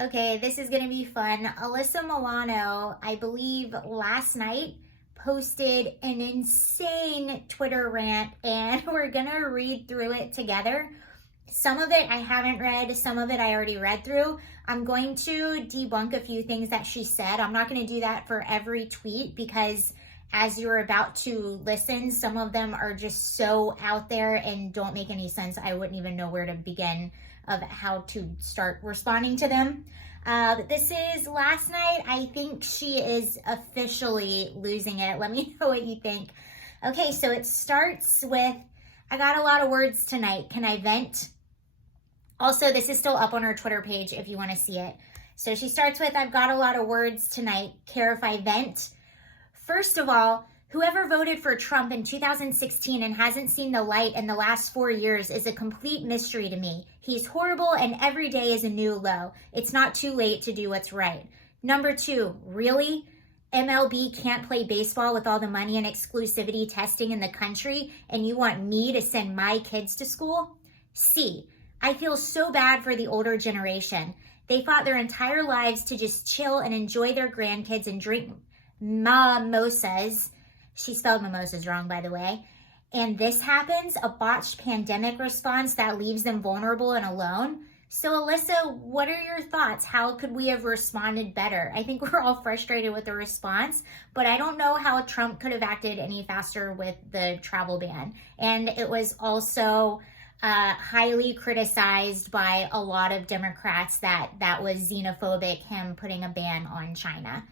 Okay, this is going to be fun. Alyssa Milano, I believe last night, posted an insane Twitter rant, and we're going to read through it together. Some of it I haven't read, some of it I already read through. I'm going to debunk a few things that she said. I'm not going to do that for every tweet because as you're about to listen, some of them are just so out there and don't make any sense. I wouldn't even know where to begin of how to start responding to them. But this is last night. I think she is officially losing it. Let me know what you think. Okay, so it starts with, I got a lot of words tonight. Can I vent? Also, this is still up on her Twitter page if you want to see it. So she starts with, I've got a lot of words tonight. Care if I vent? First of all, whoever voted for Trump in 2016 and hasn't seen the light in the last 4 years is a complete mystery to me. He's horrible and every day is a new low. It's not too late to do what's right. Number 2, really? MLB can't play baseball with all the money and exclusivity testing in the country, and you want me to send my kids to school? C, I feel so bad for the older generation. They fought their entire lives to just chill and enjoy their grandkids and drink mimosas. She spelled mimosas wrong, by the way. And this happens, a botched pandemic response that leaves them vulnerable and alone. So Alyssa, what are your thoughts? How could we have responded better? I think we're all frustrated with the response, but I don't know how Trump could have acted any faster with the travel ban. And it was also highly criticized by a lot of Democrats that was xenophobic, him putting a ban on China.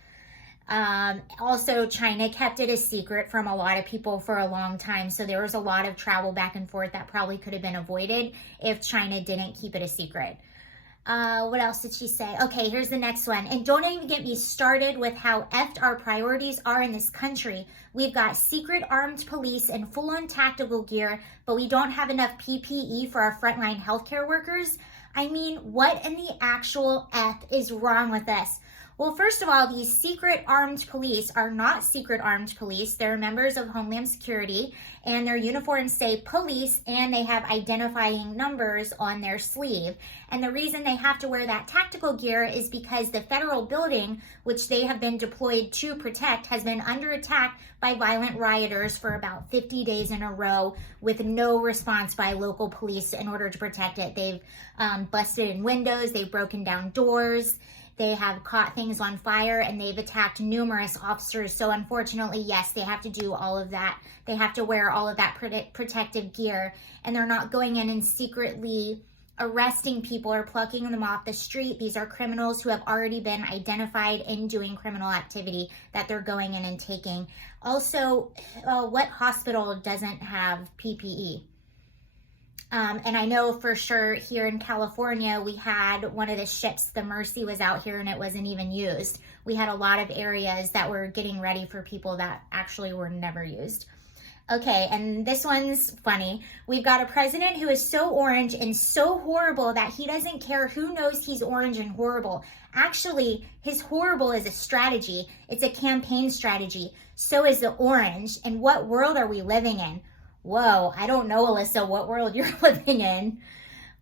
Also, China kept it a secret from a lot of people for a long time. So there was a lot of travel back and forth that probably could have been avoided if China didn't keep it a secret. What else did she say? Okay, here's the next one. And don't even get me started with how effed our priorities are in this country. We've got secret armed police and full-on tactical gear, but we don't have enough PPE for our frontline healthcare workers. I mean, what in the actual F is wrong with us? Well, first of all, these secret armed police are not secret armed police. They're members of Homeland Security, and their uniforms say police, and they have identifying numbers on their sleeve. And the reason they have to wear that tactical gear is because the federal building, which they have been deployed to protect, has been under attack by violent rioters for about 50 days in a row with no response by local police in order to protect it. They've busted in windows, they've broken down doors, they have caught things on fire, and they've attacked numerous officers. So unfortunately, yes, they have to do all of that. They have to wear all of that protective gear, and they're not going in and secretly arresting people or plucking them off the street. These are criminals who have already been identified in doing criminal activity that they're going in and taking. Also, what hospital doesn't have PPE? And I know for sure here in California, we had one of the ships, the Mercy, was out here and it wasn't even used. We had a lot of areas that were getting ready for people that actually were never used. Okay, and this one's funny. We've got a president who is so orange and so horrible that he doesn't care who knows he's orange and horrible. Actually, his horrible is a strategy. It's a campaign strategy. So is the orange. And what world are we living in? Whoa, I don't know, Alyssa, what world you're living in.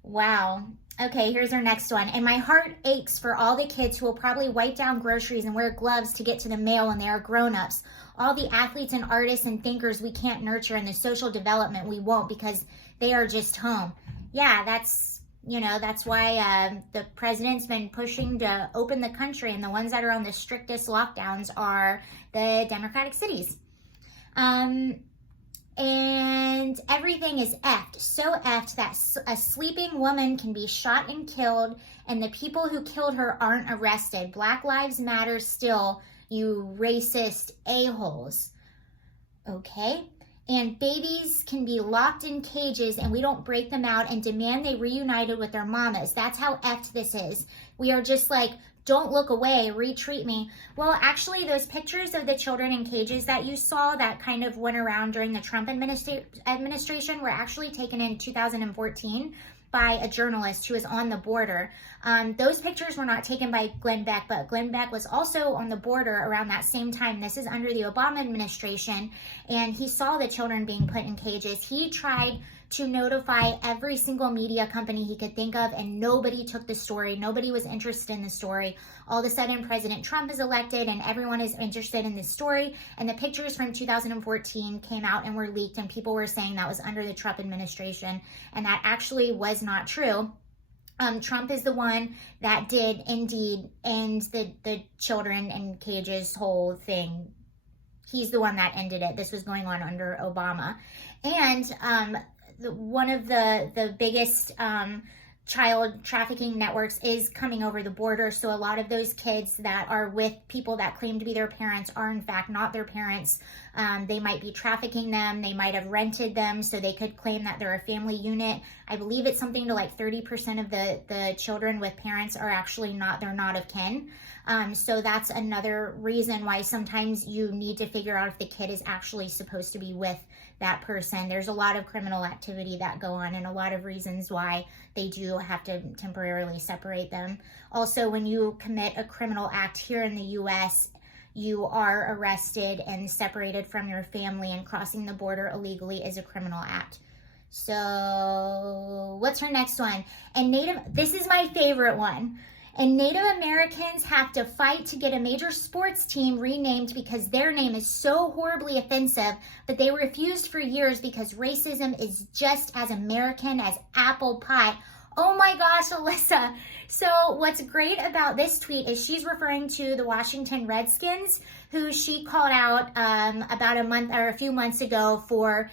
Wow. Okay, here's our next one. And my heart aches for all the kids who will probably wipe down groceries and wear gloves to get to the mail when they are grown-ups. All the athletes and artists and thinkers we can't nurture, and the social development we won't because they are just home. Yeah, that's why the president's been pushing to open the country, and the ones that are on the strictest lockdowns are the Democratic cities. And everything is effed, so effed that a sleeping woman can be shot and killed, and the people who killed her aren't arrested. Black Lives Matter still, you racist a-holes. Okay? And babies can be locked in cages and we don't break them out and demand they reunited with their mamas. That's how effed this is. We are just like, don't look away, retreat me. Well, actually, those pictures of the children in cages that you saw that kind of went around during the Trump administration were actually taken in 2014 by a journalist who was on the border. Those pictures were not taken by Glenn Beck, but Glenn Beck was also on the border around that same time. This is under the Obama administration, and he saw the children being put in cages. He tried to notify every single media company he could think of, and nobody took the story. Nobody was interested in the story. All of a sudden, President Trump is elected and everyone is interested in this story. And the pictures from 2014 came out and were leaked, and people were saying that was under the Trump administration. And that actually was not true. Trump is the one that did indeed end the children in cages whole thing. He's the one that ended it. This was going on under Obama. And one of the biggest child trafficking networks is coming over the border. So a lot of those kids that are with people that claim to be their parents are in fact not their parents. They might be trafficking them. They might have rented them so they could claim that they're a family unit. I believe it's something to like 30% of the children with parents are actually not, they're not of kin. So that's another reason why sometimes you need to figure out if the kid is actually supposed to be with that person. There's a lot of criminal activity that go on and a lot of reasons why they do have to temporarily separate them. Also, when you commit a criminal act here in the US, you are arrested and separated from your family, and crossing the border illegally is a criminal act. So what's her next one? And this is my favorite one. And Native Americans have to fight to get a major sports team renamed because their name is so horribly offensive, but they refused for years because racism is just as American as apple pie. Oh my gosh, Alyssa. So what's great about this tweet is she's referring to the Washington Redskins, who she called out about a month or a few months ago for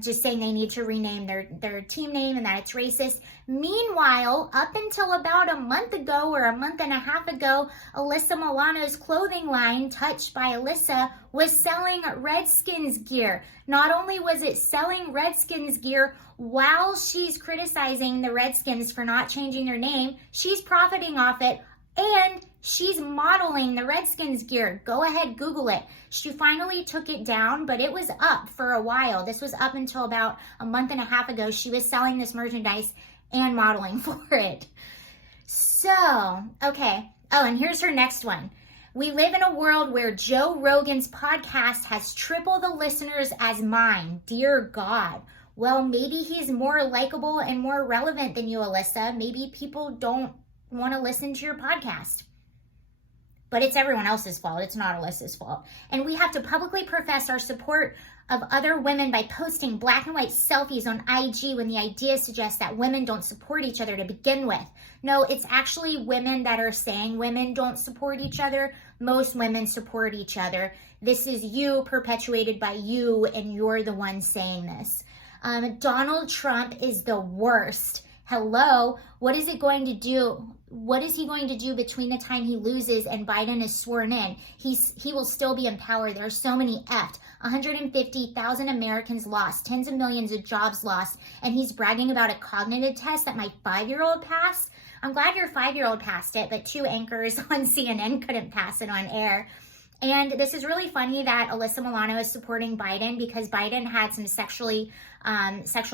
just saying they need to rename their team name and that it's racist. Meanwhile, up until about a month ago or a month and a half ago, Alyssa Milano's clothing line, Touched by Alyssa, was selling Redskins gear. Not only was it selling Redskins gear while she's criticizing the Redskins for not changing their name, she's profiting off it, and she's modeling the Redskins gear. Go ahead, Google it. She finally took it down, but it was up for a while. This was up until about a month and a half ago. She was selling this merchandise and modeling for it. So, okay. Oh, and here's her next one. We live in a world where Joe Rogan's podcast has triple the listeners as mine. Dear God. Well, maybe he's more likable and more relevant than you, Alyssa. Maybe people don't want to listen to your podcast. But it's everyone else's fault. It's not Alyssa's fault. And we have to publicly profess our support of other women by posting black and white selfies on IG when the idea suggests that women don't support each other to begin with. No, it's actually women that are saying women don't support each other. Most women support each other. This is you, perpetuated by you, and you're the one saying this. Donald Trump is the worst. Hello, what is it going to do? What is he going to do between the time he loses and Biden is sworn in? He will still be in power. There are so many effed. 150,000 Americans lost, tens of millions of jobs lost, and he's bragging about a cognitive test that my 5-year-old passed. I'm glad your 5-year-old passed it, but 2 anchors on CNN couldn't pass it on air. And this is really funny that Alyssa Milano is supporting Biden because Biden had some sexual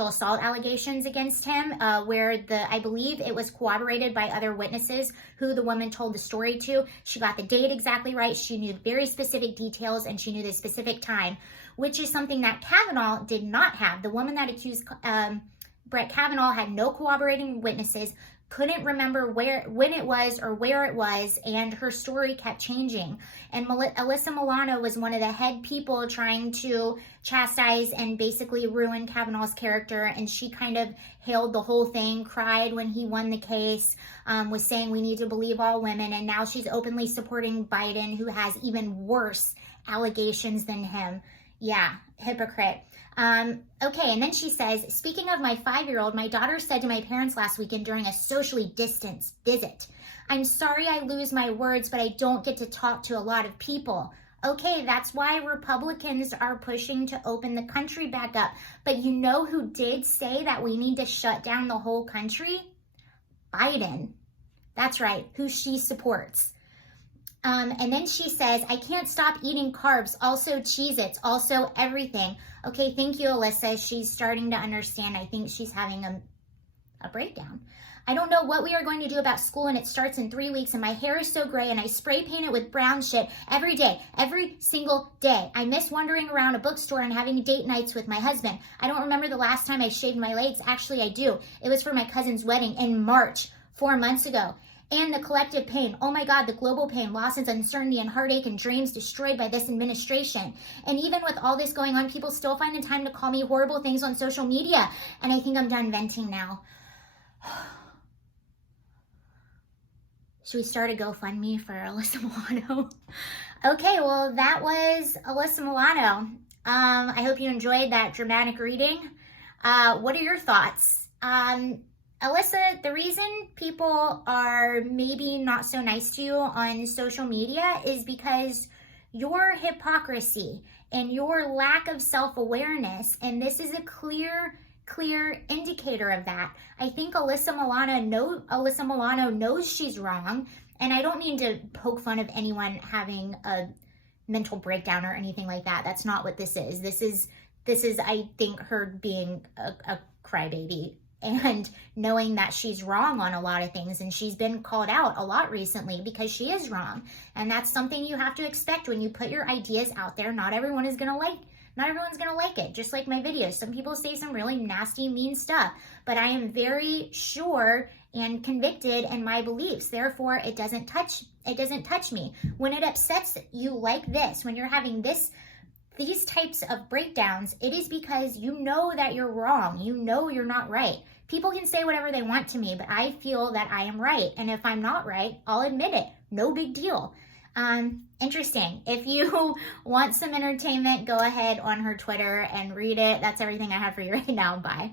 assault allegations against him where I believe it was corroborated by other witnesses who the woman told the story to. She got the date exactly right. She knew very specific details and she knew the specific time, which is something that Kavanaugh did not have. The woman that accused Brett Kavanaugh had no corroborating witnesses, couldn't remember when it was or where it was, and her story kept changing. And Alyssa Milano was one of the head people trying to chastise and basically ruin Kavanaugh's character, and she kind of hailed the whole thing, cried when he won the case, was saying we need to believe all women, and now she's openly supporting Biden, who has even worse allegations than him. Yeah, hypocrite. Okay, and then she says, speaking of my 5-year-old, my daughter said to my parents last weekend during a socially distanced visit, I'm sorry I lose my words, but I don't get to talk to a lot of people. Okay, that's why Republicans are pushing to open the country back up. But you know who did say that we need to shut down the whole country? Biden. That's right, who she supports. And then she says, I can't stop eating carbs, also Cheez-Its, also everything. Okay, thank you, Alyssa. She's starting to understand. I think she's having a breakdown. I don't know what we are going to do about school and it starts in 3 weeks and my hair is so gray and I spray paint it with brown shit every day, every single day. I miss wandering around a bookstore and having date nights with my husband. I don't remember the last time I shaved my legs. Actually, I do. It was for my cousin's wedding in March, 4 months ago. And the collective pain. Oh my God, the global pain, losses, uncertainty, and heartache and dreams destroyed by this administration. And even with all this going on, people still find the time to call me horrible things on social media. And I think I'm done venting now. Should we start a GoFundMe for Alyssa Milano? Okay, well, that was Alyssa Milano. I hope you enjoyed that dramatic reading. What are your thoughts? Alyssa, the reason people are maybe not so nice to you on social media is because your hypocrisy and your lack of self-awareness, and this is a clear indicator of that. I think Alyssa Milano knows she's wrong, and I don't mean to poke fun of anyone having a mental breakdown or anything like that. That's not what this is. This is I think, her being a crybaby and knowing that she's wrong on a lot of things, and she's been called out a lot recently because she is wrong, and that's something you have to expect when you put your ideas out there. Not everyone's gonna like it, just like my videos. Some people say some really nasty, mean stuff, but I am very sure and convicted in my beliefs. Therefore, it doesn't touch me. When it upsets you like this, when you're having these types of breakdowns, it is because you know that you're wrong. You know you're not right. People can say whatever they want to me, but I feel that I am right. And if I'm not right, I'll admit it. No big deal. Interesting. If you want some entertainment, go ahead on her Twitter and read it. That's everything I have for you right now. Bye.